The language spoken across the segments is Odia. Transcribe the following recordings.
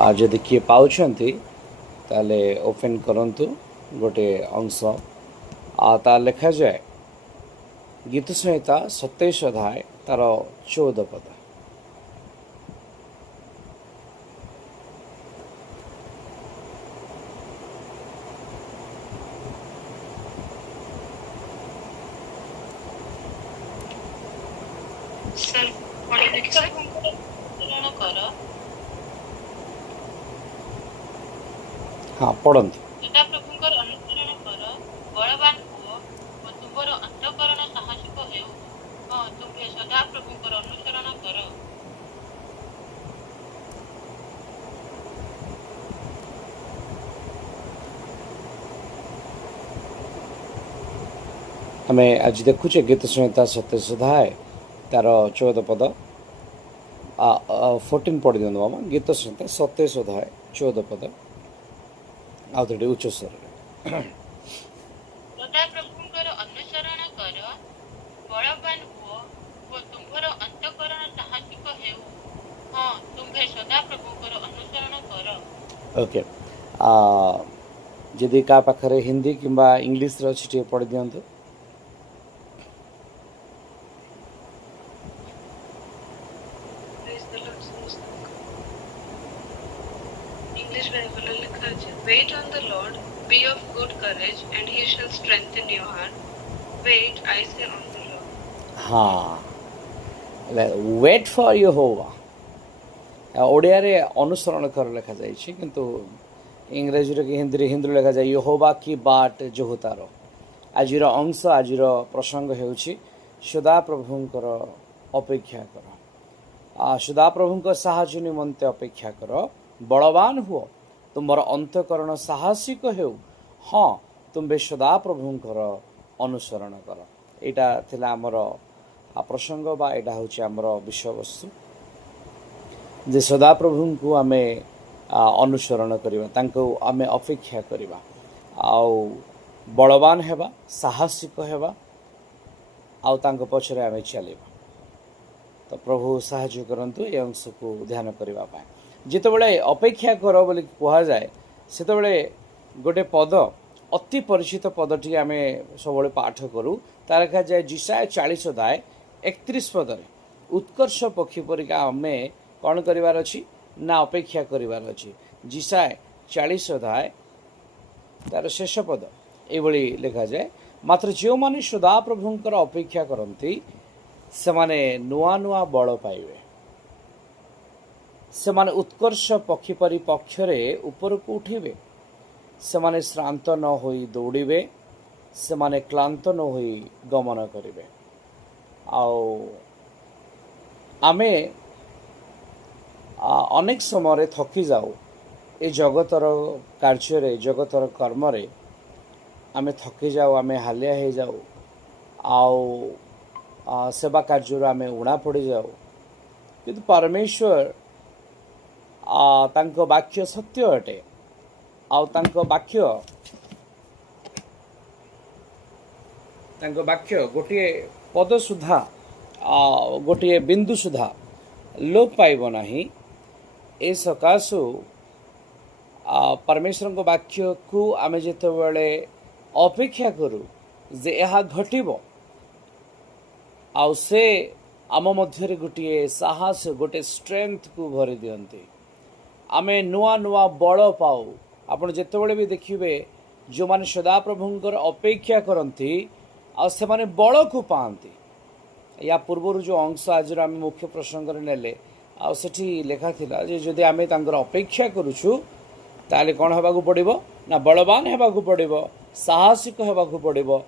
जदि किए पाउछन्ति ताले ओपन करंतु गोटे अंश ता लिखा जाए गीत संहिता 27 अध्याय तार 14 पद। हाँ पढ़ंतु। ସଦାପ୍ରଭୁଙ୍କର ଅନୁସରଣ କର, ବଳବାନ ହୁଅ ଓ ତୁମର ଅନ୍ତଃକରଣ ସାହସିକ ହେଉ। ହଁ, ତୁମ୍ଭେ ସଦାପ୍ରଭୁଙ୍କର ଅନୁସରଣ କର। आमे आज देखुचे गीत संहिता 27 अध्याय तार 14 पद 14 पढ़ी दिखाँ मामा। गीत संहिता 27 अध्याय 14 पद आउ थोड़ी उच्च स्वर ସଦାପ୍ରଭୁଙ୍କର ଅନୁସରଣ କର, ବଳବାନ ହୁଅ ଓ ତୁମ୍ଭର ଅନ୍ତଃକରଣ ସାହସିକ ହେଉ। ହଁ, ତୁମ୍ଭେ ସଦାପ୍ରଭୁଙ୍କର ଅନୁସରଣ କର। ओके जदि का पाखरे हिंदी किंबा इंग्लिश रे अछि टिके पढ़ी दियंतु। English Bible लिखा है, Wait on the Lord, be of good courage, and He shall strengthen your heart. Wait, I say on the Lord. हाँ वेट फॉर यहोवा ओडिया रे अनुसरण कर लिखा जाए किंतु इंग्रेजी रे कि हिंदी लिखा जाए यहोवा की बाट जो होतारो। आजिर अंश आजिर प्रसंग हेउछि सदाप्रभुंकर अपेक्षा कर, सदाप्रभुंकर साहाय्य निमंते अपेक्षा कर, बलवान हुओ तुमर अंतकरण साहसिक हेउ। हाँ, तुम्बे सदाप्रभुंकर अनुसरण कर। एटा थिला हमर प्रसंग बा एटा होछि हमर विषय वस्तु जे सदाप्रभुंकु आमे अनुसरण करिबा, तांको आमे अपेक्षा करिबा, आउ बलवान हेबा, साहसिक हेबा, आउ तांको पछरे आमे चलिबा। तो प्रभु साहाय्य करंतु ए अंश को ध्यान करिबा पाए। जितेबले अपेक्षा कर बोली कहा जाए सेतेबले गोटे पद अति परिचित पदटी आम सब पाठ करूँ। तार लिखा जाए जिसाया 40 अध्याय 31 पदरे उत्कर्ष पक्षी परिका आम कौन करार अच्छी ना अपेक्षा करार अच्छी। जिसाया 40 अध्याय तार शेष पद ये लिखा जाए मात्र जो माने सदाप्रभुंकर अपेक्षा करती से माने नुआ नुआ बल पाइबे, से माने उत्कर्ष पक्षी परि पक्षरे ऊपर को उठिबे, से माने श्रांत न होई दौड़िबे, से माने क्लांत न होई गमन करिबे। आउ आमे अनेक समय थकी जाऊ ए जगतर कार्य जगतर कर्म आमे थकी जाऊ, आमे हालिया हो जाऊ, आउ सेवा कार्य आमे उणा पड़ी जाऊ। किंतु परमेश्वर तांको वाक्य सत्य अटे, आउ तांको वाक्य गोटे पद सुधा गोटे बिंदु सुधा लोप पाइब नाही। ए सकाशु परमेश्वर को वाक्य को आमे जेतेबेले अपेक्षा करू जे यह घटिबो, आउ से आम मध्य गोटे साहस गोटे स्ट्रेंथ को भरी दियंती, आमे नुआ नुआ बल पाऊ। आपण जेतेबेले भी देखिबे जो माने सदाप्रभुंकर अपेक्षा करती से माने बल को पाती। या पूर्व जो अंश आज आम मुख्य प्रसंग नेले आठी लेखा थिला जे जदि आमे तांकर अपेक्षा करूछु ताले कौन होगा पड़ो ना बलवान होगा पड़ो, साहसिक होगा पड़ो,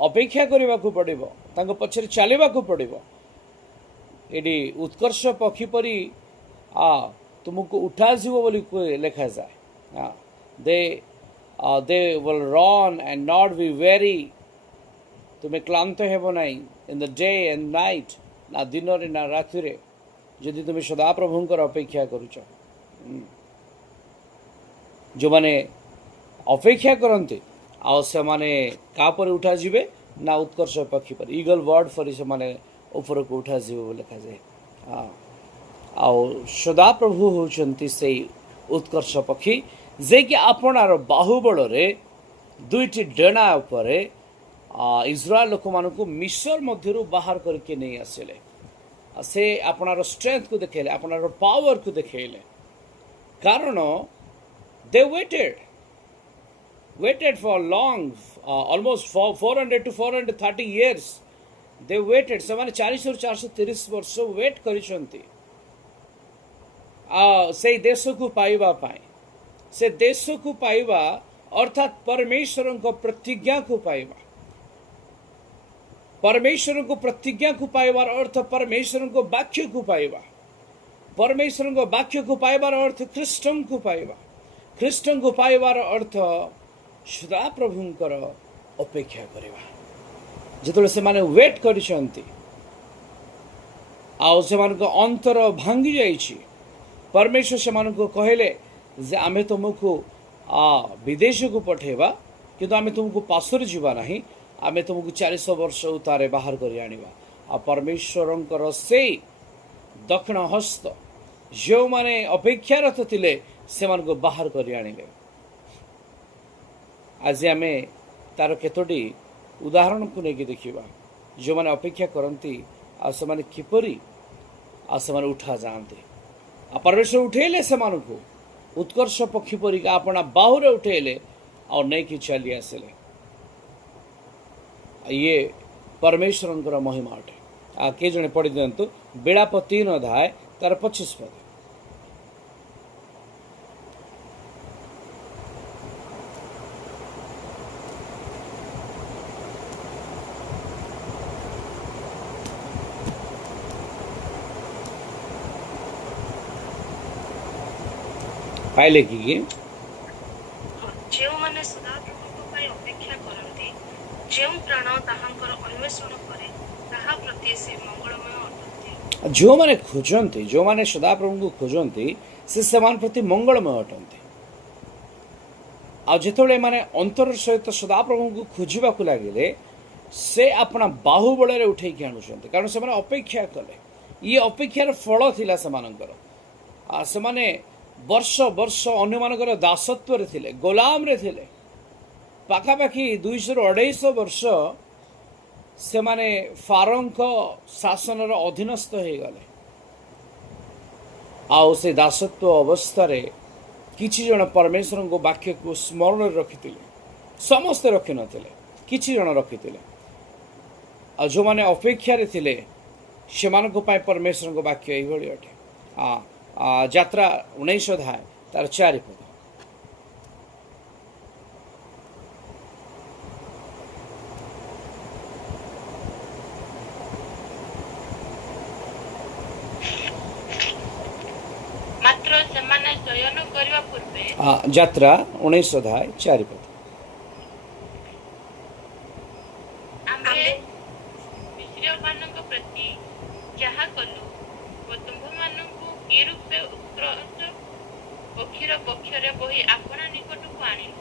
अपेक्षा करने को पड़ो, पछरे चलवा पड़ो। ये उत्कर्ष पक्षी परी तुमको उठा बोली लिखा जाए। They will run and not be very, तुम्हें क्लांत हेब ना in the day and night, ना दिन रे ना राति रे, जदि तुम्हें सदाप्रभुंकर अपेक्षा करुच। जो माने अपेक्षा करते से माने का पर उठा जीवे ना उत्कर्ष पक्षी पर ईगल बर्ड पर से माने ऊपर को उठा जीव लिखा जाए। ଆଉ ସଦାପ୍ରଭୁ ହେଉଛନ୍ତି ସେଇ ଉତ୍କର୍ଷ ପକ୍ଷୀ ଯେ କି ଆପଣାର ବାହୁବଳରେ ଦୁଇଟି ଡେଣା ଉପରେ ଇସ୍ରାଏଲ ଲୋକମାନଙ୍କୁ ମିଶର ମଧ୍ୟରୁ ବାହାର କରିକି ନେଇ ଆସିଲେ। ସେ ଆପଣାର ଷ୍ଟ୍ରେଂଥକୁ ଦେଖେଇଲେ, ଆପଣାର ପାୱାରକୁ ଦେଖେଇଲେ। କାରଣ they waited for long, almost 400 to 430 years. They waited. ସେମାନେ 430 ବର୍ଷ ୱେଟ୍ କରିଛନ୍ତି ସେଇ ଦେଶକୁ ପାଇବା ପାଇଁ। ସେ ଦେଶକୁ ପାଇବା ଅର୍ଥାତ୍ ପରମେଶ୍ୱରଙ୍କ ପ୍ରତିଜ୍ଞାକୁ ପାଇବା। ପରମେଶ୍ୱରଙ୍କ ପ୍ରତିଜ୍ଞାକୁ ପାଇବାର ଅର୍ଥ ପରମେଶ୍ୱରଙ୍କ ବାକ୍ୟକୁ ପାଇବା। ପରମେଶ୍ୱରଙ୍କ ବାକ୍ୟକୁ ପାଇବାର ଅର୍ଥ ଖ୍ରୀଷ୍ଟଙ୍କୁ ପାଇବା। ଖ୍ରୀଷ୍ଟଙ୍କୁ ପାଇବାର ଅର୍ଥ ସଦାପ୍ରଭୁଙ୍କର ଅପେକ୍ଷା କରିବା। ଯେତେବେଳେ ସେମାନେ ୱେଟ୍ କରିଛନ୍ତି ଆଉ ସେମାନଙ୍କ ଅନ୍ତର ଭାଙ୍ଗି ଯାଇଛି, ପରମେଶ୍ୱର ସେମାନଙ୍କୁ କହିଲେ ଯେ ଆମେ ତୁମକୁ ବିଦେଶକୁ ପଠାଇବା, କିନ୍ତୁ ଆମେ ତୁମକୁ ପାଶରେ ଯିବା ନାହିଁ, ଆମେ ତୁମକୁ 400 ବର୍ଷ ଉତ୍ତାରେ ବାହାର କରି ଆଣିବା। ଆଉ ପରମେଶ୍ୱରଙ୍କର ସେଇ ଦକ୍ଷିଣ ହସ୍ତ ଯେଉଁମାନେ ଅପେକ୍ଷାରତ ଥିଲେ ସେମାନଙ୍କୁ ବାହାର କରି ଆଣିଲେ। ଆଜି ଆମେ ତାର କେତୋଟି ଉଦାହରଣକୁ ନେଇକି ଦେଖିବା। ଯେଉଁମାନେ ଅପେକ୍ଷା କରନ୍ତି ଆଉ ସେମାନେ କିପରି ସେମାନେ ଉଠା ଯାଆନ୍ତି। ଆଉ ପରମେଶ୍ୱର ଉଠେଇଲେ ସେମାନଙ୍କୁ ଉତ୍କର୍ଷ ପକ୍ଷୀ ପରିକା ଆପଣା ବାହୁରେ ଉଠେଇଲେ ଆଉ ନେଇକି ଚାଲି ଆସିଲେ। ଇଏ ପରମେଶ୍ୱରଙ୍କର ମହିମା ଅଟେ। ଆଉ କିଏ ଜଣେ ପଢ଼ି ଦିଅନ୍ତୁ ବିଳାପ 3 ଅଧ୍ୟାୟ ତାର 25 ପଦ। ପାଇଲେ କି ଯେଉଁମାନେ ସଦାପ୍ରଭୁଙ୍କ ପାଇଁ ଅପେକ୍ଷା କରନ୍ତି, ଯେଉଁ ପ୍ରାଣ ତାହାଙ୍କର ଅନ୍ୱେଷଣ କରେ, ତାହା ପ୍ରତି ସେ ମଙ୍ଗଳମୟ ଅଟନ୍ତି। ଯେଉଁମାନେ ଖୋଜନ୍ତି, ଯେଉଁମାନେ ସଦାପ୍ରଭୁଙ୍କୁ ଖୋଜନ୍ତି, ସେ ସେମାନଙ୍କ ପ୍ରତି ମଙ୍ଗଳମୟ ଅଟନ୍ତି। ଆଉ ଯେତେବେଳେ ଏମାନେ ଅନ୍ତର ସହିତ ସଦାପ୍ରଭୁଙ୍କୁ ଖୋଜିବାକୁ ଲାଗିଲେ, ସେ ଆପଣା ବାହୁବଳରେ ଉଠେଇକି ଆଣୁଛନ୍ତି। କାରଣ ସେମାନେ ଅପେକ୍ଷା କଲେ। ଇଏ ଅପେକ୍ଷାର ଫଳ ଥିଲା ସେମାନଙ୍କର। ସେମାନେ ବର୍ଷ ବର୍ଷ ଅନ୍ୟମାନଙ୍କର ଦାସତ୍ୱରେ ଥିଲେ, ଗୋଲାମରେ ଥିଲେ। ପାଖାପାଖି 200-250 ବର୍ଷ ସେମାନେ ଫାରୋଙ୍କ ଶାସନର ଅଧୀନସ୍ଥ ହେଇଗଲେ। ଆଉ ସେ ଦାସତ୍ୱ ଅବସ୍ଥାରେ କିଛି ଜଣ ପରମେଶ୍ୱରଙ୍କ ବାକ୍ୟକୁ ସ୍ମରଣରେ ରଖିଥିଲେ। ସମସ୍ତେ ରଖିନଥିଲେ, କିଛି ଜଣ ରଖିଥିଲେ। ଆଉ ଯେଉଁମାନେ ଅପେକ୍ଷାରେ ଥିଲେ ସେମାନଙ୍କ ପାଇଁ ପରମେଶ୍ୱରଙ୍କ ବାକ୍ୟ ଏଇଭଳି ଅଟେ। ଯାତ୍ରା 19 ଅଧ୍ୟାୟ ତାର 4 ପଦ। ମାତ୍ର ସେମାନେ ଶୟନ କରିବା ପୂର୍ବେ ଯାତ୍ରା 19 ଅଧ୍ୟାୟ 4 ପଦ। ଆମେ ମିଶ୍ରମାନଙ୍କ ପ୍ରତି ଯାହା କଲୁ ଓ ତୁମ୍ଭମାନଙ୍କୁ କି ରୂପେ ଉତ୍କର୍ଷ ପକ୍ଷୀର ପକ୍ଷରେ ବହି ଆପଣା ନିକଟକୁ ଆଣିଲୁ,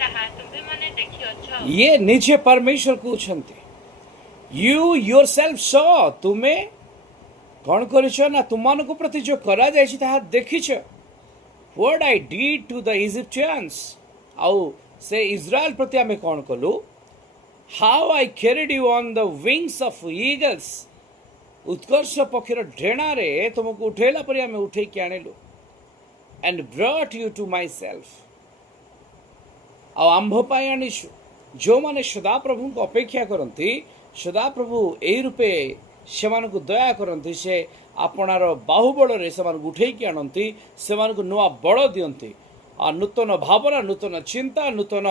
ତାହା ତୁମ୍ଭେମାନେ ଦେଖିଅଛ। ଇଏ ନିଜେ ପରମେଶ୍ୱର କହୁଛନ୍ତି। ୟୁ yourself saw, ତୁମେ କ'ଣ କରିଛ ନା ତୁମମାନଙ୍କ ପ୍ରତି ଯେଉଁ କରାଯାଇଛି ତାହା ଦେଖିଛ। What I did to the Egyptians, ଆଉ ସେ ଇସ୍ରାଏଲ ପ୍ରତି ଆମେ କ'ଣ କଲୁ? How I carried you on the wings of eagles, ଉତ୍କର୍ଷ ପକ୍ଷୀର ଡେଣାରେ ତୁମକୁ ଉଠେଇଲା ପରି ଆମେ ଉଠେଇକି ଆଣିଲୁ। And brought you to myself, ଆଉ ଆମ୍ଭ ପାଇଁ ଆଣିଛୁ। ଯେଉଁମାନେ ସଦାପ୍ରଭୁଙ୍କୁ ଅପେକ୍ଷା କରନ୍ତି, ସଦାପ୍ରଭୁ ଏହି ରୂପେ ସେମାନଙ୍କୁ ଦୟା କରନ୍ତି। ସେ ଆପଣାର ବାହୁବଳରେ ସେମାନଙ୍କୁ ଉଠେଇକି ଆଣନ୍ତି, ସେମାନଙ୍କୁ ନୂଆ ବଳ ଦିଅନ୍ତି। ଆଉ ନୂତନ ଭାବନା, ନୂତନ ଚିନ୍ତା, ନୂତନ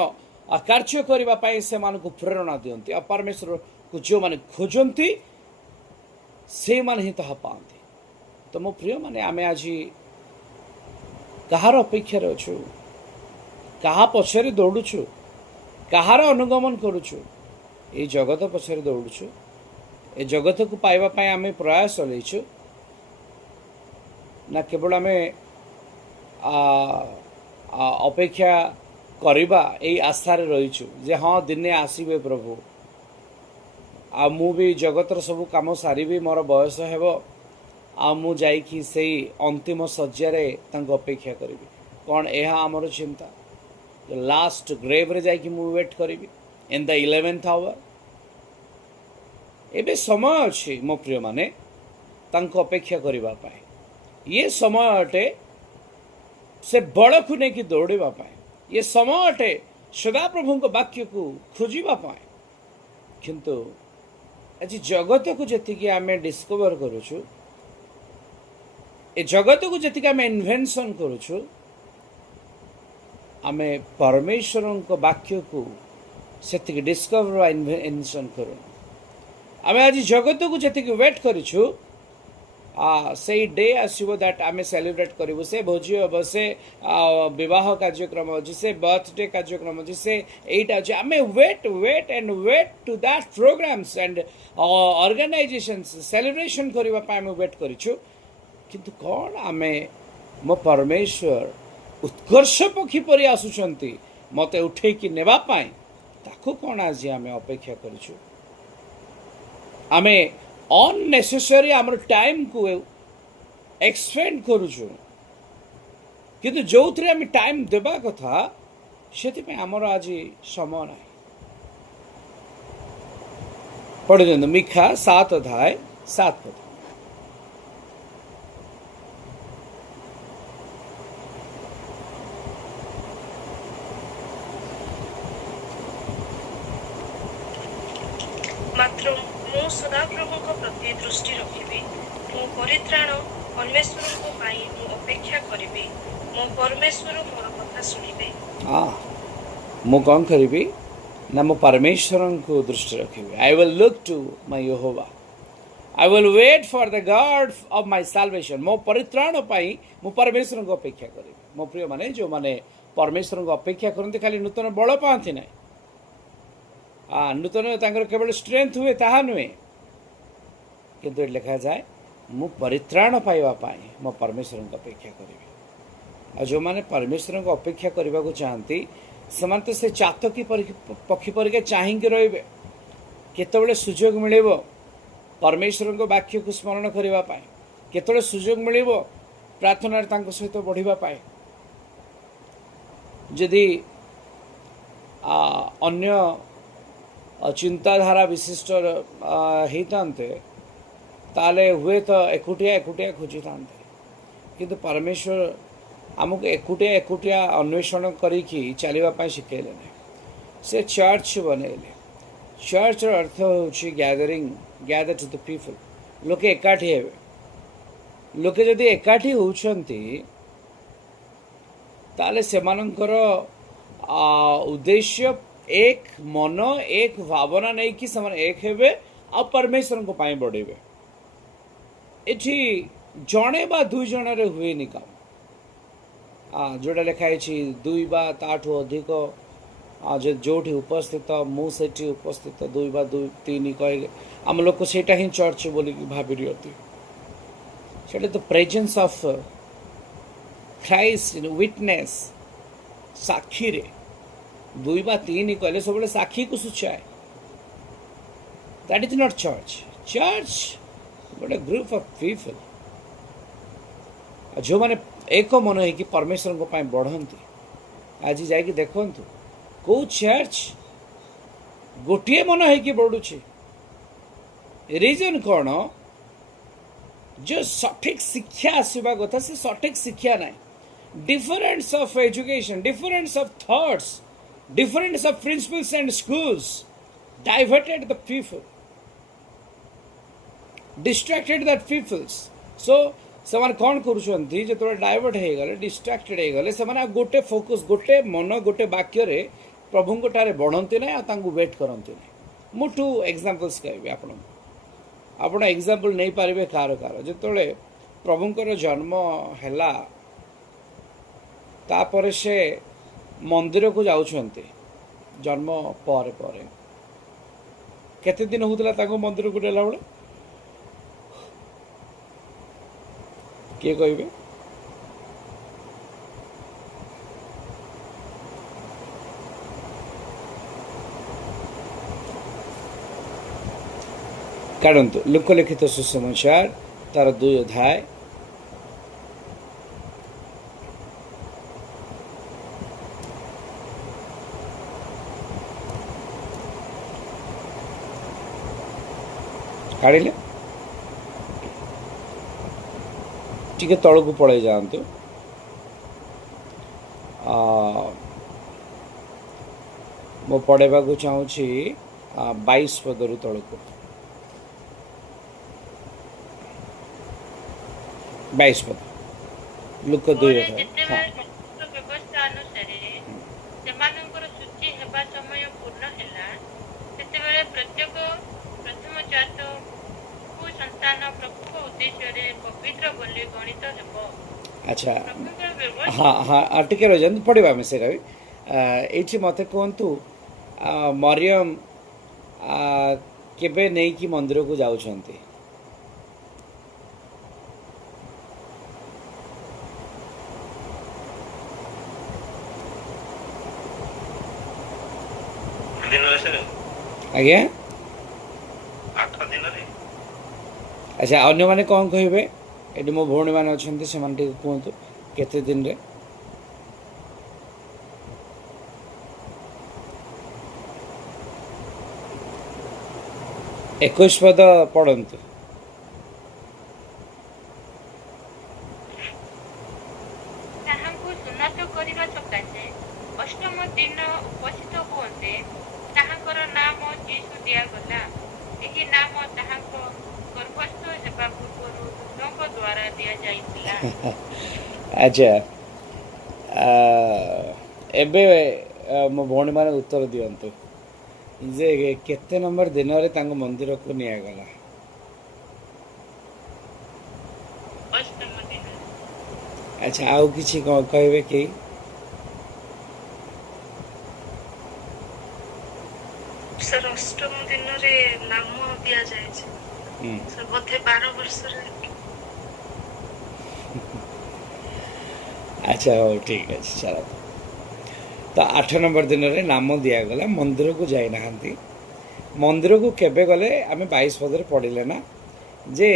କାର୍ଯ୍ୟ କରିବା ପାଇଁ ସେମାନଙ୍କୁ ପ୍ରେରଣା ଦିଅନ୍ତି। ଆଉ ପରମେଶ୍ୱରକୁ ଯେଉଁମାନେ ଖୋଜନ୍ତି ସେଇମାନେ ହିଁ ତାହା ପାଆନ୍ତି। ତ ମୋ ପ୍ରିୟମାନେ, ଆମେ ଆଜି କାହାର ଅପେକ୍ଷାରେ ଅଛୁ? କାହା ପଛରେ ଦୌଡ଼ୁଛୁ? କାହାର ଅନୁଗମନ କରୁଛୁ? ଏଇ ଜଗତ ପଛରେ ଦୌଡ଼ୁଛୁ? ଏ ଜଗତକୁ ପାଇବା ପାଇଁ ଆମେ ପ୍ରୟାସ ଚଲେଇଛୁ, ନା କେବଳ ଆମେ ଅପେକ୍ଷା କରିବା ଏଇ ଆଶାରେ ରହିଛୁ ଯେ ହଁ ଦିନେ ଆସିବେ ପ୍ରଭୁ, ଆଉ ମୁଁ ବି ଜଗତର ସବୁ କାମ ସାରିବି, ମୋର ବୟସ ହେବ, आ मु जाइकी सेई अंतिम सज्जारे तांको अपेक्षा करिबि कौन यह आमर चिंता लास्ट ग्रेव रे जाइकी मु वेट करिबि इन द 11th आवर एबे समय अछि मो प्रिय माने तांको अपेक्षा करिबा पाए ये समय अटे से बड़ को नेकी दौड़िबा पाए ये समय अटे सदाप्रभु को वाक्य को खोजिबा पाए किंतु आज जगत को जतिकी आमे डिस्कवर करूछु ए जगत को जतिकी आमे इन्वेंशन करूछु आमे परमेश्वर को वाक्य को सेतिकी डिस्कवर इन्वेंशन करू आमे आज जगत को जतिकी वेट करूछु से डे आसो दैट आम सेलिब्रेट करूँ से भोजी हम से विवाह कार्यक्रम अच्छे से बर्थडे कार्यक्रम अच्छे से यहीटा अच्छे आम wait and wait to that programs and organisations celebration करने वेट करूँ किंतु कौन आम मो परमेश्वर उत्कर्ष पक्षी परि आसुंच मत उठेकी नेबापाई ताकू कौन आज आम अपेक्षा करूँ आम अननेसेसरी आम टाइम को एक्सपेंड करूँ किंतु जो थे आम टाइम देवा कथा से आमर आज समय ना पढ़ी दिखाँ मिखा 7 अध्याय 7 पद मात्र मु सदाप्रभु को प्रति दृष्टि रखिबि मो परित्राण परमेश्वर को पाई मु अपेक्षा करिबि मो परमेश्वर मोर कथा सुनिबे मु कौन करी ना मो परमेश्वर को दृष्टि रखी I will look to my यहोवा I will wait for the God of my salvation मो परित्राण पाई मु परमेश्वर को अपेक्षा करी मो प्रिय माने जो माने परमेश्वर को अपेक्षा करते खाली नूतन बल पाती ना नूतन केवल स्ट्रेंथ हुए ताहा नुहे किंतु लिखा जाए मु परित्राण पाइबापी मो परमेश्वर को अपेक्षा करी जो मैंने परमेश्वर को अपेक्षा करने को चाहती से से चातकी पक्षी परिके चाहिए रे केतबेले सुजोग मिले परमेश्वर को वाक्य को स्मरण करने केतबेले सुजोग मिले प्रार्थना सहित बढ़ापी जदि अन्य चिंताधारा विशिष्ट होते ताले हुए तो एकुटिया खोजी था किंतु परमेश्वर आमको एकुटिया अन्वेषण करिकी चलवाई शिखेले से चर्च बनइले चर्च अर्थ हूँ गैदर टू द पीपल लोके एकाठी हेबे लोके जदि एकाठी होउछंती ताले सेमानंकर उद्देश्य एक मन एक भावना नहीं कि समान एक हेबे आ परमेश्वर को पाई बढ़ेबे एठी जणे बा दुई जण रे हुए नि काम जोड़ा लिखाई 2 बा ताठू अधिक जोठी उपस्थित मु सेठी उपस्थित 2 बा 2 3 कहे आम लोक सेटा ही चर्च बोली भाबी रियती सेटा तो presence of Christ in witness साक्षी रे 2 बा 3 कहले सब साक्षी को सूचाए दैट इज नॉट चर्च गोटे ग्रुप ऑफ पीपल जो मैंने एक मन है कि परमेश्वर को पाए बढ़ती आज जाकि देखु कौ चर्च गोटे मन है कि बढ़ुचे रीजन कौन जो सठिक शिक्षा आसवा कथा से सठिक शिक्षा ना difference of education difference of thoughts difference of principles and schools diverted the people distracted that peoples so ସେମାନେ କ'ଣ କରୁଛନ୍ତି ଯେତେବେଳେ ଡାଇଭର୍ଟ ହେଇଗଲେ ଡିଷ୍ଟ୍ରାକ୍ଟେଡ୍ ହେଇଗଲେ ସେମାନେ ଗୋଟେ ଫୋକସ୍ ଗୋଟେ ମନ ଗୋଟେ ବାକ୍ୟରେ ପ୍ରଭୁଙ୍କଠାରେ ବଢ଼ନ୍ତି ନାହିଁ ଆଉ ତାଙ୍କୁ ୱେଟ୍ କରନ୍ତି ନାହିଁ ମୁଁ 2 ଏକ୍ସାମ୍ପଲ୍ସ କହିବି ଆପଣଙ୍କୁ ଆପଣ ଏକ୍ସାମ୍ପଲ୍ ନେଇପାରିବେ କାହାର ଯେତେବେଳେ ପ୍ରଭୁଙ୍କର ଜନ୍ମ ହେଲା ତାପରେ ସେ मंदिर को जाउछंती जन्म पर केते दिन होतला मंदिर को नेला बेले किए कहबे काढंतु लोकलिखित सुसमाचार ତାର 2 ଅଧ୍ୟାୟ କାଢ଼ିଲେ ଟିକେ ତଳକୁ ପଳେଇ ଯାଆନ୍ତୁ। ମୁଁ ପଢ଼େଇବାକୁ ଚାହୁଁଛି 22 ପଦରୁ ତଳକୁ। 22 ପଦ ଲୁକ 2 ପରେ ଅଧ୍ୟାୟ। ଯେତେବେଳେ ଶାସ୍ତ୍ର ବ୍ୟବସ୍ଥା ଅନୁସାରେ ସେମାନଙ୍କର ସୂଚି ହେବା ସମୟ ପୂର୍ଣ୍ଣ ହେଲା, ସେତେବେଳେ ପ୍ରତ୍ୟେକ ପ୍ରଥମଜାତ ସନ୍ତାନ ପ୍ରଭୁଙ୍କ ଉଦ୍ଦେଶ୍ୟରେ ପବିତ୍ର ବୋଲି ଗଣିତ ହେବ। ଆଚ୍ଛା, ପ୍ରଭୁଙ୍କର ବ୍ୟବସ୍ଥା ହଁ ହଁ ଟିକେ ରହିଯାଆନ୍ତୁ, ପଢ଼ିବା ଆମେ ସେଇଟା ବି। ଏଇଠି ମୋତେ କୁହନ୍ତୁ, ମରିୟମ କେବେ ନେଇକି ମନ୍ଦିରକୁ ଯାଉଛନ୍ତି? ଆଜ୍ଞା, 8 ଦିନରେ ଆଚ୍ଛା, ଅନ୍ୟମାନେ କ'ଣ କହିବେ? ଏଠି ମୋ ଭଉଣୀମାନେ ଅଛନ୍ତି, ସେମାନେ ଟିକେ କୁହନ୍ତୁ କେତେ ଦିନରେ? ଏକୋଇଶ ପଦ ପଢ଼ନ୍ତୁ। ତାହାଙ୍କୁ ସୁନ୍ନତ କରିବା ସକାଶେ ଅଷ୍ଟମ ଦିନ ଉପସ୍ଥିତ ହୁଅନ୍ତେ ତାହାଙ୍କର ନାମ ଯୀଶୁ ଦିଆଗଲା। ଏହି ନାମ ତାହାଙ୍କ ଗର୍ଭସ୍ଥ ହେବା ପୂର୍ବରୁ ଦୂତଙ୍କ ଦ୍ୱାରା ଦିଆଯାଇଥିଲା। ଆଚ୍ଛା, ଏବେ ମୋ ଭଉଣୀମାନେ ଉତ୍ତର ଦିଅନ୍ତୁ ଯେ କେତେ ନମ୍ବର ଦିନରେ ତାଙ୍କ ମନ୍ଦିରକୁ ନିଆଗଲା? ଅଷ୍ଟମ ଦିନ। ଆଚ୍ଛା, ଆଉ କିଛି କ'ଣ କହିବେ କି? ସାର୍ ଅଷ୍ଟମ ଦିନରେ ନାମ ଦିଆଯାଇଛି ସାର୍, ବୋଧେ 12 ବର୍ଷରେ। ଆଚ୍ଛା, ହଉ ଠିକ୍ ଅଛି, ଚାଲ। ତ 8 ନମ୍ବର ଦିନରେ ନାମ ଦିଆଗଲା, ମନ୍ଦିରକୁ ଯାଇନାହାନ୍ତି। ମନ୍ଦିରକୁ କେବେ ଗଲେ ଆମେ 22 ପଦରେ ପଢ଼ିଲେ ନା ଯେ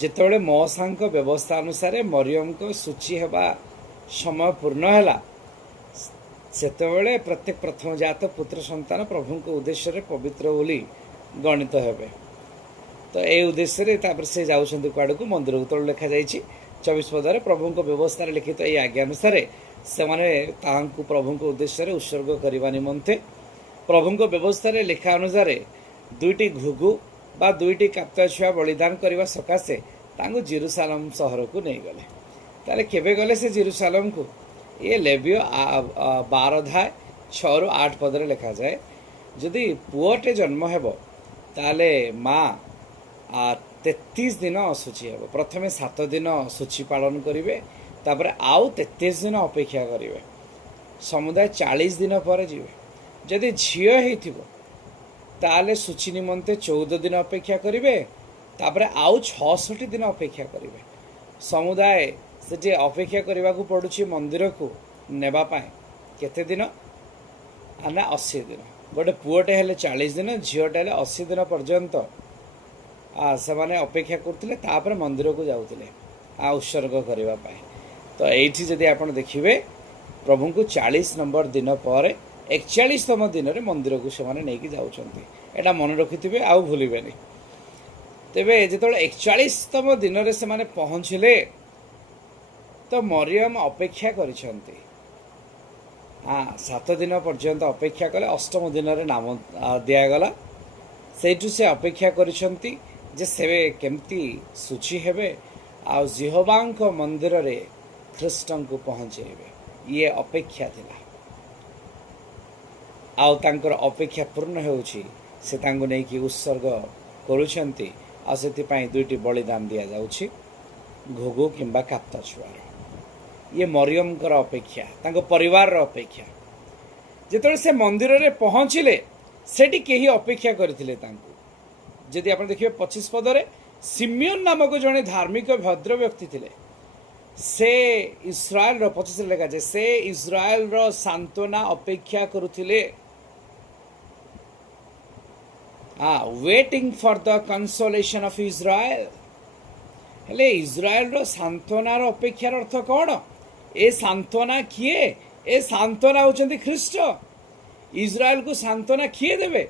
ଯେତେବେଳେ ମଉସାଙ୍କ ବ୍ୟବସ୍ଥା ଅନୁସାରେ ମରିୟମଙ୍କ ସୂଚି ହେବା ସମୟ ପୂର୍ଣ୍ଣ ହେଲା, ସେତେବେଳେ ପ୍ରତ୍ୟେକ ପ୍ରଥମଜାତ ପୁତ୍ର ସନ୍ତାନ ପ୍ରଭୁଙ୍କ ଉଦ୍ଦେଶ୍ୟରେ ପବିତ୍ର ବୋଲି ଗଣିତ ହେବେ। ତ ଏଇ ଉଦ୍ଦେଶ୍ୟରେ ତାପରେ ସେ ଯାଉଛନ୍ତି କୁଆଡ଼କୁ? ମନ୍ଦିରକୁ। ତଳୁ ଲେଖାଯାଇଛି 24 ପଦରେ, ପ୍ରଭୁଙ୍କ ବ୍ୟବସ୍ଥାରେ ଲିଖିତ ଏହି ଆଜ୍ଞା ଅନୁସାରେ ସେମାନେ ତାହାଙ୍କୁ ପ୍ରଭୁଙ୍କ ଉଦ୍ଦେଶ୍ୟରେ ଉତ୍ସର୍ଗ କରିବା ନିମନ୍ତେ ପ୍ରଭୁଙ୍କ ବ୍ୟବସ୍ଥାରେ ଲେଖା ଅନୁସାରେ 2ଟି ଘୁଘୁ ବା 2ଟି କାପ୍ତା ଛୁଆ ବଳିଦାନ କରିବା ସକାଶେ ତାଙ୍କୁ ଜେରୁସାଲେମ ସହରକୁ ନେଇଗଲେ। ତାହେଲେ କେବେ ଗଲେ ସେ ଜେରୁସାଲେମକୁ? ଇଏ ଲେବୀୟ 12 ଅଧ୍ୟାୟ 6ରୁ 8 ପଦରେ ଲେଖାଯାଏ, ଯଦି ପୁଅଟେ ଜନ୍ମ ହେବ ତାହେଲେ ମା 33 ଦିନ ଅଶୁଚି ହେବ। ପ୍ରଥମେ 7 ଦିନ ସୂଚି ପାଳନ କରିବେ, ତାପରେ ଆଉ 33 ଦିନ ଅପେକ୍ଷା କରିବେ, ସମୁଦାୟ 40 ଦିନ ପରେ ଯିବେ। ଯଦି ଝିଅ ହେଇଥିବ ତାହେଲେ ସୂଚି ନିମନ୍ତେ 14 ଦିନ ଅପେକ୍ଷା କରିବେ, ତାପରେ ଆଉ 66 ଦିନ ଅପେକ୍ଷା କରିବେ। ସମୁଦାୟ ସେଠି ଅପେକ୍ଷା କରିବାକୁ ପଡ଼ୁଛି ମନ୍ଦିରକୁ ନେବା ପାଇଁ କେତେ ଦିନ? ନା 80 ଦିନ। ଗୋଟେ ପୁଅଟେ ହେଲେ 40 ଦିନ, ଝିଅଟେ ହେଲେ 80 ଦିନ ପର୍ଯ୍ୟନ୍ତ ସେମାନେ ଅପେକ୍ଷା କରୁଥିଲେ, ତାପରେ ମନ୍ଦିରକୁ ଯାଉଥିଲେ ଉତ୍ସର୍ଗ କରିବା ପାଇଁ। ତ ଏଇଠି ଯଦି ଆପଣ ଦେଖିବେ, ପ୍ରଭୁଙ୍କୁ 40 ନମ୍ବର ଦିନ ପରେ 41ତମ ଦିନରେ ମନ୍ଦିରକୁ ସେମାନେ ନେଇକି ଯାଉଛନ୍ତି। ଏଇଟା ମନେ ରଖିଥିବେ, ଆଉ ଭୁଲିବେନି। ତେବେ ଯେତେବେଳେ 41ତମ ଦିନରେ ସେମାନେ ପହଞ୍ଚିଲେ, ତ ମରିୟମ ଅପେକ୍ଷା କରିଛନ୍ତି। 7 ଦିନ ପର୍ଯ୍ୟନ୍ତ ଅପେକ୍ଷା କଲେ, ଅଷ୍ଟମ ଦିନରେ ନାମ ଦିଆଗଲା। ସେଇଠୁ ସେ ଅପେକ୍ଷା କରିଛନ୍ତି ଯେ ସେ କେମିତି ସୂଚି ହେବେ ଆଉ ଜିହୋବାଙ୍କ ମନ୍ଦିରରେ ଖ୍ରୀଷ୍ଟଙ୍କୁ ପହଞ୍ଚେଇବେ। ଇଏ ଅପେକ୍ଷା ଥିଲା, ଆଉ ତାଙ୍କର ଅପେକ୍ଷା ପୂର୍ଣ୍ଣ ହେଉଛି, ସେ ତାଙ୍କୁ ନେଇକି ଉତ୍ସର୍ଗ କରୁଛନ୍ତି। ଆଉ ସେଥିପାଇଁ 2ଟି ବଳିଦାନ ଦିଆଯାଉଛି, ଘୁଘୁ କିମ୍ବା କାପ୍ତା ଛୁଆର। ଇଏ ମରିୟମଙ୍କର ଅପେକ୍ଷା, ତାଙ୍କ ପରିବାରର ଅପେକ୍ଷା। ଯେତେବେଳେ ସେ ମନ୍ଦିରରେ ପହଞ୍ଚିଲେ, ସେଠି କେହି ଅପେକ୍ଷା କରିଥିଲେ ତାଙ୍କୁ। ଯଦି ଆପଣ ଦେଖିବେ 25 ପଦରେ, ସିମିୟନ ନାମକ ଜଣେ ଧାର୍ମିକ ଭଦ୍ର ବ୍ୟକ୍ତି ଥିଲେ। ସେ ଇସ୍ରାଏଲର 25ରେ ଲେଖାଯାଏ, ସେ ଇସ୍ରାଏଲର ସାନ୍ତ୍ୱନା ଅପେକ୍ଷା କରୁଥିଲେ। Waiting for the consolation of Israel. हेले इज्राएल सांत्वनार अपेक्षार अर्थ कौन ए सांत्वना किए ए सांत्वना होचंती ख्रीष्ट इज्राएल को सांत्वना किए देवे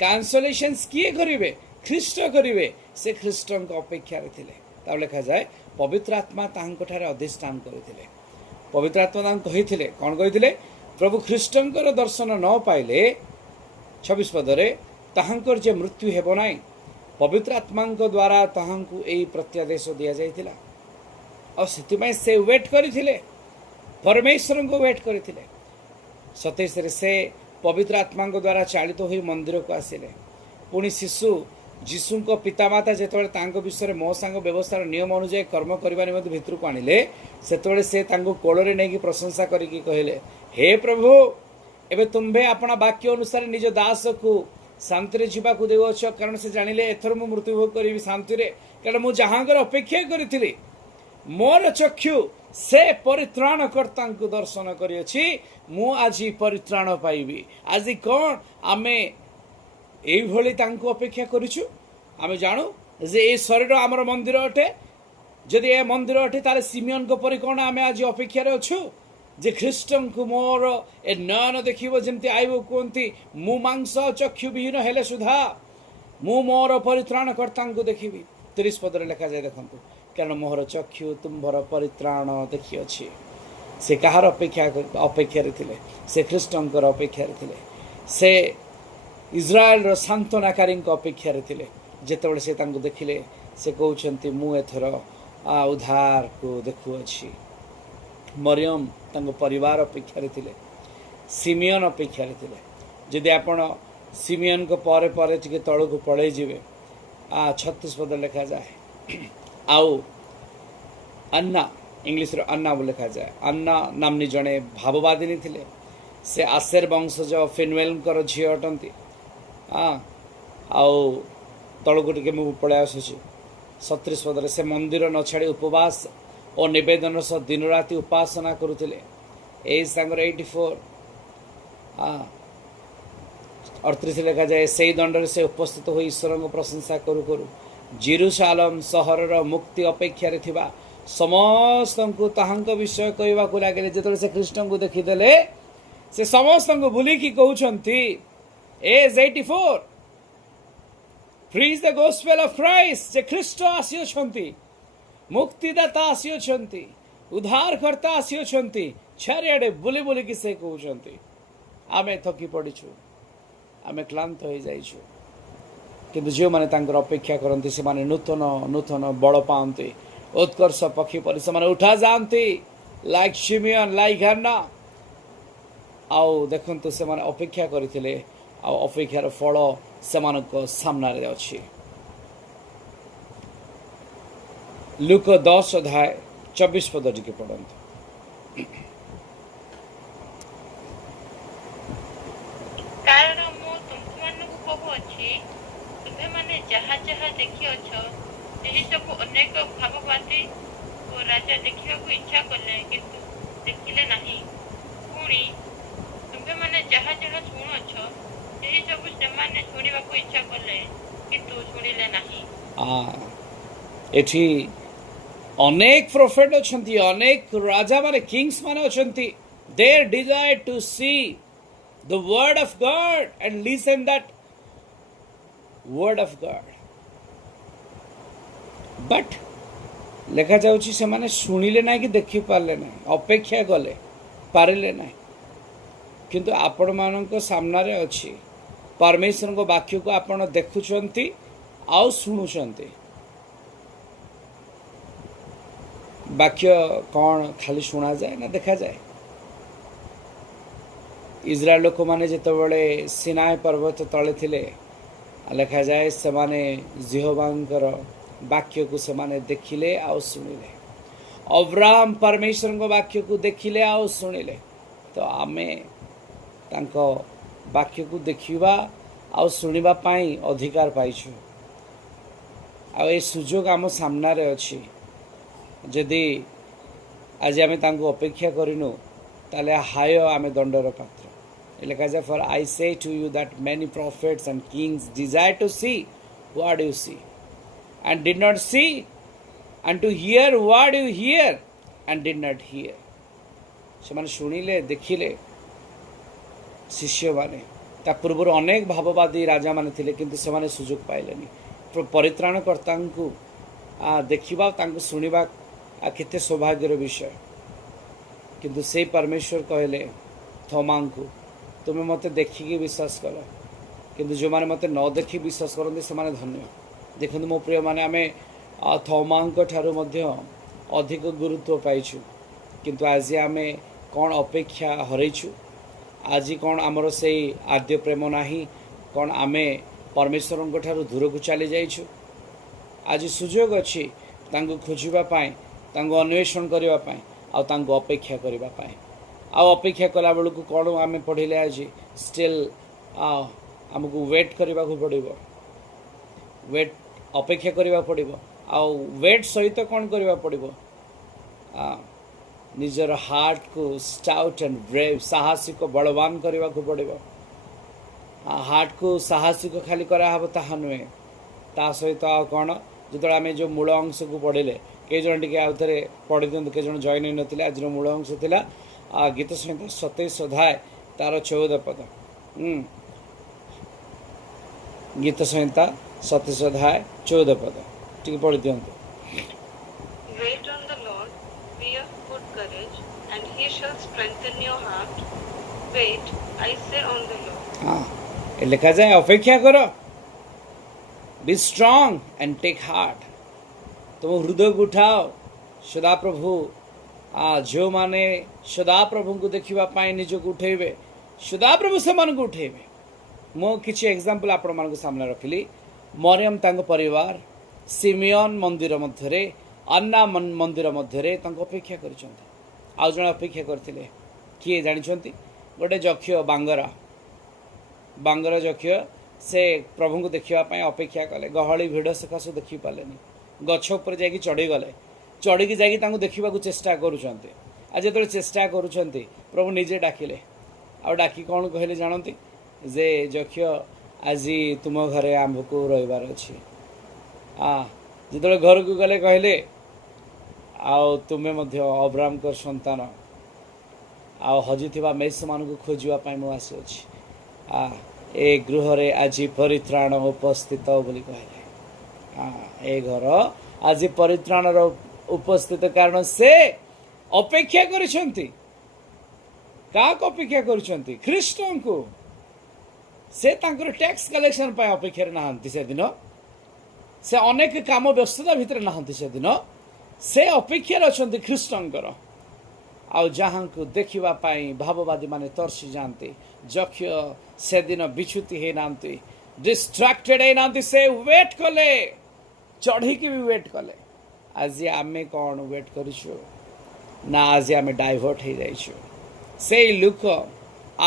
कैंसलेशंस किए करिवे ख्रीष्ट करिवे से ख्रीष्ट अपेक्षा थे लिखा जाए पवित्र आत्मा तांको अधिष्ठान करते पवित्र आत्मा कही कौन कही प्रभु ख्रीष्टर दर्शन न पाइले 26 पदरे ताहांकर जे मृत्यु हेब नाई पवित्र आत्मा द्वारा ताहांकु एई प्रत्यादेश दिया जाइतिला और सेतिमाय से वेट करिथिले परमेश्वर को वेट करिथिले 27 रे से पवित्र आत्मा द्वारा चालित होई मंदिर को आसिले पुणी शिशु जीशु को पितामाता जेतबेले तांको विषय मोसांग व्यवस्थार नियम अनुसार कर्म करबा निमंते भितर को आनिले सेतबेले से तांको कोଳରେ नेकी प्रशंसा करिकि कहिले हे प्रभु एबे तुम्भे अपना वाक्य अनुसार निज दास को शांति जीवा को देवछ कारण से जानिले एथर मु मृत्यु भोग करी शांति रे कारण मु जहांगर अपेक्षा करिथिली मोर चक्षु से परित्राण कर्ता को दर्शन करियछि मु आज परित्राण पाइबी आज कौन आमे एई भली तांको अपेक्षा करिछु आमे जानु जे ए शरीर आमर मंदिर अटे जदि ए मंदिर अटे ताले सिमियन को परि कोन आमे आज अपेक्षा रे अछु जे ख्रीष्टन को मोर ए नयन देखिबो जेमति आइबो कोंती मु मांस चक्षु विहीन हेले सुधा मु मोर परित्राण कर्ता को देखिबी 30 पदरे लिखा जाय देखंतु कारण मोर चक्षु तुम्भर परित्राण देखि अछि से कहार अपेक्षा रे थिले से ख्रीष्टंकर अपेक्षा रे थिले से इज्राएल सांत्वनाकारी अपेक्षा रे थिले जेतेबेले से तांको देखिले से कहउछंती मु एथर उद्धार को देखु अछि मरियम तांको परिवार अपेक्षा रे थिले सिमियन अपेक्षा रे थिले जदि आपण सिमियन को परे परे टिके तळ को पळै जिवे 36 पद लिखा जाए आउ अन्ना इंग्लिश रो अन्ना बोल लिखा जाए अन्ना नामनी जणे भाववादिनी थिले से आसेर वंशज फिनवेल झी अटंती आउ तलको टिके मु पळै आसुची 37 पदरे से मंदिर न छाड़ी उपवास और निवेदन सह दिन राति उपासना करुथिले ए सांगर 84 38 लिखा जाए से दंडर से उपस्थित हो ईश्वर को प्रशंसा करू करू जेरूशलेम सहरर मुक्ति अपेक्षा रे थिबा समस्त को ताहांक विषय कहवा को लागे जेतले से कृष्ण को देखिदेले से समस्त को भूली की कहउछंती as 84 preach the gospel of Christ जे ख्रीष्ट आसीछंती मुक्तिदाता आसीछंती उद्धारकर्ता आसीछंती चारिआडे बुली बुली की से कहउछंती आमे थकी पड़ीछु आमे क्लांत हो जाइछु किंतु जो माने तांकर अपेक्षा करंती से माने नूतन नूतन बल पाते उत्कर्ष पक्षी पर से माने उठा जानती लाइक शिमियन लाइक हन्ना आउ देखंतु से माने अपेक्षा करथिले आ अपेक्षार फल से मानको सामना रे अछि लूक 10 अध्याय 24 पद टिके पढंतु कारण मु तुमମାନଙ୍କୁ କହୁଅଛି ତୁମେମାନେ ଯାହା ଯାହା ଦେଖିଅଛ ସେହି ସବୁ ଅନେକ ଭାବବାଦୀ ଓ ରାଜା ଦେଖିବାକୁ ଇଚ୍ଛା କଲେ କିନ୍ତୁ ଦେଖିଲେ ନାହିଁ ପୁଣି ତୁମେମାନେ ଯାହା ଯାହା ଶୁଣୁଅଛ ସେହି ସବୁ ସେମାନେ ଶୁଣିବାକୁ ଇଚ୍ଛା କଲେ କିନ୍ତୁ ଶୁଣିଲେ ନାହିଁ एठी अनेक प्रोफेट अछंती अनेक राजा माने किंग्स माने अछंती they desire to see the word of God and listen that word of God but लेखा जाउची से माने सुनिले ना कि देखि पारले ना अपेक्षा गले पारले ना किंतु आपण मानक सामना रे अछि परमेश्वर को वाक्य को आपण देखुछंती आ सुनुछंती वाक्य कौन खाली सुना जाए ना देखा जाए इज्राएल लोक माने जेतबेले सिनाई पर्वत तले थिले लिखा जाए से माने जिहोवांकर वाक्य को से माने देखिले आ सुनिले अब्राहम परमेश्वर को वाक्य को देखिले आ सुनिले तो आमे तांको वाक्य को देखिबा आ सुनिबा पाई अधिकार पाइछु आ ए सुजोग आम सामना रे अछि जदि आज आमे तांको अपेक्षा करिनु ताले हाय आमे दंडर पात्र लिखा जाए for I say to you that many prophets and kings desire to see what you see and did not see and to hear what you hear and did not hear. ସେମାନେ ଶୁଣିଲେ ଦେଖିଲେ ଶିଷ୍ୟମାନେ ତା ପୂର୍ବରୁ ଅନେକ ଭାବବାଦୀ ରାଜାମାନେ ଥିଲେ କିନ୍ତୁ ସେମାନେ ସୁଯୋଗ ପାଇଲେନି ପରିତ୍ରାଣକର୍ତ୍ତାଙ୍କୁ ଦେଖିବା ତାଙ୍କୁ ଶୁଣିବା କେତେ ସୌଭାଗ୍ୟର ବିଷୟ। କିନ୍ତୁ ସେଇ ପରମେଶ୍ୱର କହିଲେ ଥୋମାଙ୍କୁ ତୁମେ ମୋତେ ଦେଖିକି ବିଶ୍ୱାସ କର କିନ୍ତୁ ଯେଉଁମାନେ ମୋତେ ନ ଦେଖି ବିଶ୍ୱାସ କରନ୍ତି ସେମାନେ ଧନ୍ୟ। ଦେଖନ୍ତୁ ମୋ ପ୍ରିୟମାନେ ଆମେ ଥୋମାଙ୍କ ଠାରୁ ମଧ୍ୟ ଅଧିକ ଗୁରୁତ୍ୱ ପାଇଛୁ କିନ୍ତୁ ଆଜି ଆମେ କ'ଣ ଅପେକ୍ଷା ହରେଇଛୁ? ଆଜି କ'ଣ ଆମର ସେଇ ଆଦ୍ୟ ପ୍ରେମ ନାହିଁ? କ'ଣ ଆମେ ପରମେଶ୍ୱରଙ୍କ ଠାରୁ ଦୂରକୁ ଚାଲି ଯାଇଛୁ? ଆଜି ସୁଯୋଗ ଅଛି ତାଙ୍କୁ ଖୋଜିବା ପାଇଁ, ତାଙ୍କୁ ଅନ୍ୱେଷଣ କରିବା ପାଇଁ ଆଉ ତାଙ୍କୁ ଅପେକ୍ଷା କରିବା ପାଇଁ। ଆଉ ଅପେକ୍ଷା କଲାବେଳକୁ କ'ଣ ଆମେ ପଢ଼ିଲେ ଆଜି ଷ୍ଟିଲ୍ ଆମକୁ ୱେଟ୍ କରିବାକୁ ପଡ଼ିବ, ଅପେକ୍ଷା କରିବାକୁ ପଡ଼ିବ। ଆଉ ୱେଟ୍ ସହିତ କ'ଣ କରିବାକୁ ପଡ଼ିବ? ନିଜର ହାର୍ଟକୁ ଷ୍ଟାଉଟ୍ ଆଣ୍ଡ ବ୍ରେଭ୍ ସାହସିକ ବଳବାନ କରିବାକୁ ପଡ଼ିବ। ହାର୍ଟକୁ ସାହସିକ ଖାଲି କରାହେବ ତାହା ନୁହେଁ, ତା ସହିତ ଆଉ କ'ଣ? ଯେତେବେଳେ ଆମେ ଯେଉଁ ମୂଳ ଅଂଶକୁ ପଢ଼ିଲେ, କେହି ଜଣ ଟିକେ ଆଉ ଥରେ ପଢ଼ି ଦିଅନ୍ତୁ, କେହି ଜଣ ଜଏନ୍ ହେଇନଥିଲେ। ଆଜିର ମୂଳ ଅଂଶ ଥିଲା ଗୀତ ସଂହିତା 27 ଅଧ୍ୟାୟ ତାର 14 ପଦ। ଗୀତ ସଂହିତା 27 ଅଧ୍ୟାୟ 14 ପଦ ଟିକେ ପଢ଼ି ଦିଅନ୍ତୁ। Wait on the Lord, be of good courage, and he shall strengthen your heart. Wait, I say on the Lord. ଲେଖାଯାଏ ଅପେକ୍ଷା କର, be strong and take heart। ତୁମ ହୃଦୟକୁ ଉଠାଅ। ସଦାପ୍ରଭୁ ଯେଉଁମାନେ ସଦାପ୍ରଭୁଙ୍କୁ ଦେଖିବା ପାଇଁ ନିଜକୁ ଉଠେଇବେ, ସଦାପ୍ରଭୁ ସେମାନଙ୍କୁ ଉଠେଇବେ। ମୁଁ କିଛି ଏକ୍ଜାମ୍ପଲ୍ ଆପଣମାନଙ୍କ ସାମ୍ନାରେ ରଖିଲି। ମରିୟମ ତାଙ୍କ ପରିବାର ସିମିୟନ ମନ୍ଦିର ମଧ୍ୟରେ, ଅନ୍ନା ମନ୍ଦିର ମଧ୍ୟରେ ତାଙ୍କୁ ଅପେକ୍ଷା କରିଛନ୍ତି। ଆଉ ଜଣେ ଅପେକ୍ଷା କରିଥିଲେ, କିଏ ଜାଣିଛନ୍ତି? ଗୋଟେ ଯକ୍ଷ ବାଙ୍ଗର ଯକ୍ଷ, ସେ ପ୍ରଭୁଙ୍କୁ ଦେଖିବା ପାଇଁ ଅପେକ୍ଷା କଲେ। ଗହଳି ଭିଡ଼ ସକାଶୁ ଦେଖିପାରିଲେନି, ଗଛ ଉପରେ ଯାଇକି ଚଢ଼ିକି ଯାଇକି ତାଙ୍କୁ ଦେଖିବାକୁ ଚେଷ୍ଟା କରୁଛନ୍ତି। ଆଉ ଯେତେବେଳେ ଚେଷ୍ଟା କରୁଛନ୍ତି ପ୍ରଭୁ ନିଜେ ଡାକିଲେ। ଆଉ ଡାକି କ'ଣ କହିଲେ ଜାଣନ୍ତି? ଯେ ଯକ୍ଷ ଆଜି ତୁମ ଘରେ ଆମ୍ଭକୁ ରହିବାର ଅଛି। ଯେତେବେଳେ ଘରକୁ ଗଲେ କହିଲେ ଆଉ ତୁମେ ମଧ୍ୟ ଅବ୍ରାମଙ୍କର ସନ୍ତାନ, ଆଉ ହଜିଥିବା ମେଷମାନଙ୍କୁ ଖୋଜିବା ପାଇଁ ମୁଁ ଆସିଅଛି। ଏ ଗୃହରେ ଆଜି ପରିତ୍ରାଣ ଉପସ୍ଥିତ ବୋଲି କହିଲେ। ଏ ଘର ଆଜି ପରିତ୍ରାଣର ଉପସ୍ଥିତ, କାରଣ ସେ ଅପେକ୍ଷା କରିଛନ୍ତି। କାହାକୁ ଅପେକ୍ଷା କରୁଛନ୍ତି? ଖ୍ରୀଷ୍ଟଙ୍କୁ। ସେ ତାଙ୍କର ଟ୍ୟାକ୍ସ କଲେକ୍ସନ ପାଇଁ ଅପେକ୍ଷାରେ ନାହାନ୍ତି ସେଦିନ, ସେ ଅନେକ କାମ ବ୍ୟସ୍ତତା ଭିତରେ ନାହାନ୍ତି ସେଦିନ, ସେ ଅପେକ୍ଷାରେ ଅଛନ୍ତି ଖ୍ରୀଷ୍ଟଙ୍କର। ଆଉ ଯାହାଙ୍କୁ ଦେଖିବା ପାଇଁ ଭାବବାଦୀମାନେ ତର୍ସି ଯାଆନ୍ତି, ଯକ୍ଷ ସେଦିନ ବିଚ୍ୟୁତି ହେଇନାହାନ୍ତି, ଡିଷ୍ଟ୍ରାକ୍ଟେଡ୍ ହେଇନାହାନ୍ତି, ସେ ୱେଟ୍ କଲେ, ଚଢ଼ିକି ବି ୱେଟ୍ କଲେ। ଆଜି ଆମେ କ'ଣ ୱେଟ୍ କରିଛୁ? ନା ଆଜି ଆମେ ଡାଇଭର୍ଟ ହେଇଯାଇଛୁ। ସେଇ ଲୁକ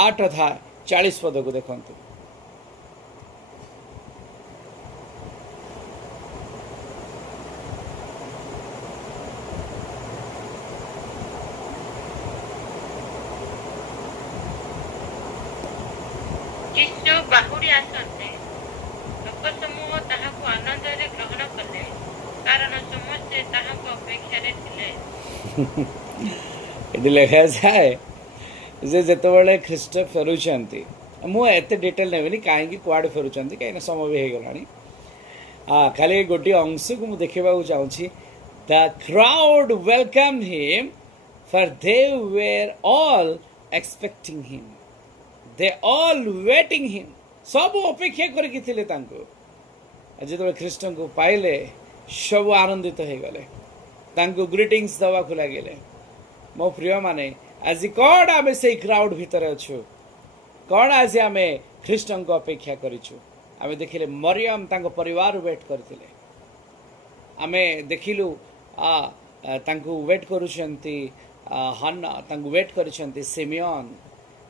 8 ଅଧ୍ୟାୟ 40 ପଦକୁ ଦେଖନ୍ତୁ। ଯୀଶୁ ବାହୁଡ଼ି ଆସନ୍ତେ ଲୋକ ସମୂହ ତାହାକୁ ଆନନ୍ଦରେ ଗ୍ରହଣ କଲେ, କାରଣ ସମସ୍ତେ ତାହାଙ୍କ ଅପେକ୍ଷାରେ ଥିଲେ। ଏଠି ଲେଖାଯାଏ ଯେ ଯେତେବେଳେ ଖ୍ରୀଷ୍ଟ ଫେରୁଛନ୍ତି, ମୁଁ ଏତେ ଡିଟେଲ ନେବିନି କାହିଁକି କୁଆଡ଼େ ଫେରୁଛନ୍ତି, କାହିଁକିନା ସମୟ ବି ହେଇଗଲାଣି। ଖାଲି ଗୋଟିଏ ଅଂଶକୁ ମୁଁ ଦେଖିବାକୁ ଚାହୁଁଛି। The crowd welcome him for they were all expecting him, they all waiting him. ସବୁ ଅପେକ୍ଷା କରିକି ଥିଲେ ତାଙ୍କୁ। ଯେତେବେଳେ ଖ୍ରୀଷ୍ଟଙ୍କୁ ପାଇଲେ ସବୁ ଆନନ୍ଦିତ ହେଇଗଲେ, ତାଙ୍କୁ ଗ୍ରିଟିଂସ୍ ଦେବାକୁ ଲାଗିଲେ। ମୋ ପ୍ରିୟମାନେ, ଆଜି କ'ଣ ଆମେ ସେଇ କ୍ରାଉଡ୍ ଭିତରେ ଅଛୁ? କ'ଣ ଆଜି ଆମେ ଖ୍ରୀଷ୍ଟଙ୍କ ଅପେକ୍ଷା କରିଛୁ? ଆମେ ଦେଖିଲେ ମରିୟମ ତାଙ୍କ ପରିବାର ୱେଟ୍ କରିଥିଲେ। ଆମେ ଦେଖିଲୁ ତାଙ୍କୁ ୱେଟ୍ କରୁଛନ୍ତି ହନ୍ନା, ତାଙ୍କୁ ୱେଟ୍ କରିଛନ୍ତି ସିମିୟନ,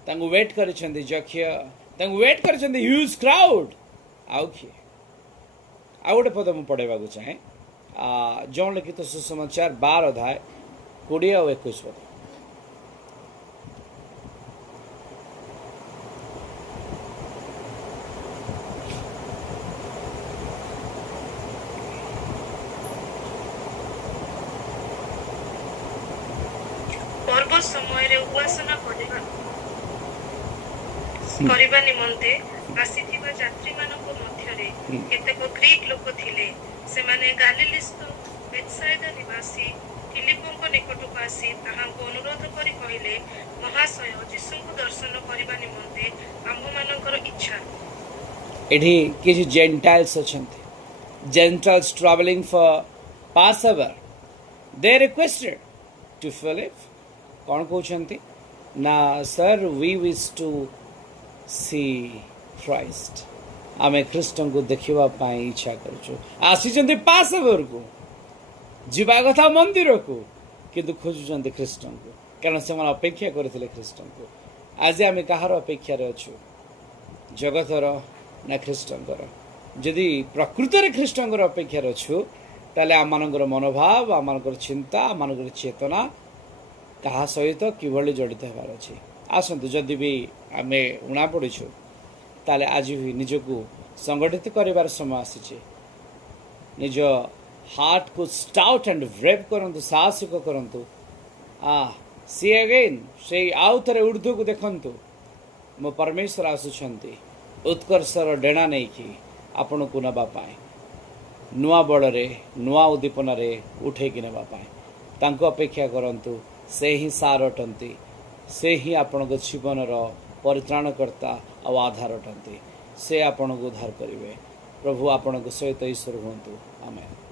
ତାଙ୍କୁ ୱେଟ୍ କରିଛନ୍ତି ଯକ୍ଷ, ତାଙ୍କୁ ୱେଟ୍ କରିଛନ୍ତି ହ୍ୟୁଜ୍ କ୍ରାଉଡ୍। ଆଉ କିଏ? ଆଉ ଗୋଟେ ପଦ ମୁଁ ପଢ଼େଇବାକୁ ଚାହେଁ। ଜଣ ଲିଖିତ ସୁସମାଚାର 12 ଅଧ୍ୟାୟ 20 ଆଉ 21 ପଦ। समय रे उपासना କରିବା ନିମନ୍ତେ ଆସିଥିବା ଯାତ୍ରୀମାନଙ୍କ ମଧ୍ୟରେ କେତେକ ଗ୍ରୀକ ଲୋକ ଥିଲେ। ସେମାନେ ଗାଲିଲିସ୍ଥ ବେଥସାଇଦା ନିବାସୀ ଫିଲିପଙ୍କ ନିକଟକୁ ଆସି ତାହାଙ୍କୁ ଅନୁରୋଧ କରି କହିଲେ, ମହାଶୟ, ଯୀଶୁଙ୍କୁ ଦର୍ଶନ କରିବା ନିମନ୍ତେ ଆମ୍ଭମାନଙ୍କର ଇଚ୍ଛା। ଏଠି କିଛି ଜେଣ୍ଟାଇଲ୍ସ ଅଛନ୍ତି। Gentiles travelling for Passover they requested to Philip କ'ଣ କହୁଛନ୍ତି ନା sir we wish to see Christ आमे ख्रीष्टଙ୍କୁ ଦେଖିବା ପାଇଁ ଇଚ୍ଛା କରୁଛୁ। ଆସିଛନ୍ତି ପାସଓଭରକୁ, ଯିବା କଥା ମନ୍ଦିରକୁ, କିନ୍ତୁ ଖୋଜୁଛନ୍ତି ଖ୍ରୀଷ୍ଟଙ୍କୁ, କାରଣ ସେମାନେ ଅପେକ୍ଷା କରିଥିଲେ ଖ୍ରୀଷ୍ଟଙ୍କୁ। ଆଜି ଆମେ କାହାର ଅପେକ୍ଷାରେ ଅଛୁ, ଜଗତର ନା ଖ୍ରୀଷ୍ଟଙ୍କର? ଯଦି ପ୍ରକୃତରେ ଖ୍ରୀଷ୍ଟଙ୍କର ଅପେକ୍ଷାରେ ଅଛୁ, ତାହେଲେ ଆମମାନଙ୍କର ମନୋଭାବ, ଆମମାନଙ୍କର ଚିନ୍ତା, ଆମମାନଙ୍କର ଚେତନା କାହା ସହିତ କିଭଳି ଜଡ଼ିତ ହେବାର ଅଛି। ଆସନ୍ତୁ, ଯଦି ବି ଆମେ ଉଣା ପଡ଼ିଛୁ, ତାହେଲେ ଆଜି ବି ନିଜକୁ ସଂଗଠିତ କରିବାର ସମୟ ଆସିଛି। ନିଜ ହାର୍ଟକୁ ଷ୍ଟାଉଟ୍ ଆଣ୍ଡ ବ୍ରେଭ୍ କରନ୍ତୁ, ସାହସିକ କରନ୍ତୁ। ସି ଅଗେନ୍, ସେଇ ଆଉ ଥରେ ଉର୍ଦ୍ଧ୍ୱକୁ ଦେଖନ୍ତୁ। ମୋ ପରମେଶ୍ୱର ଆସୁଛନ୍ତି ଉତ୍କର୍ଷର ଡେଣା ନେଇକି ଆପଣଙ୍କୁ ନେବା ପାଇଁ, ନୂଆ ବଳରେ, ନୂଆ ଉଦ୍ଦୀପନାରେ ଉଠେଇକି ନେବା ପାଇଁ। ତାଙ୍କୁ ଅପେକ୍ଷା କରନ୍ତୁ। ସେ ହିଁ ସାର ଅଟନ୍ତି, ସେ ହିଁ ଆପଣଙ୍କ ଜୀବନର ପରିତ୍ରାଣକର୍ତ୍ତା ଆଉ ଆଧାର ଅଟନ୍ତି। ସେ ଆପଣଙ୍କୁ ଉଦ୍ଧାର କରିବେ। ପ୍ରଭୁ ଆପଣଙ୍କ ସହିତ ଈଶ୍ୱର ହୁଅନ୍ତୁ। ଆମେନ୍।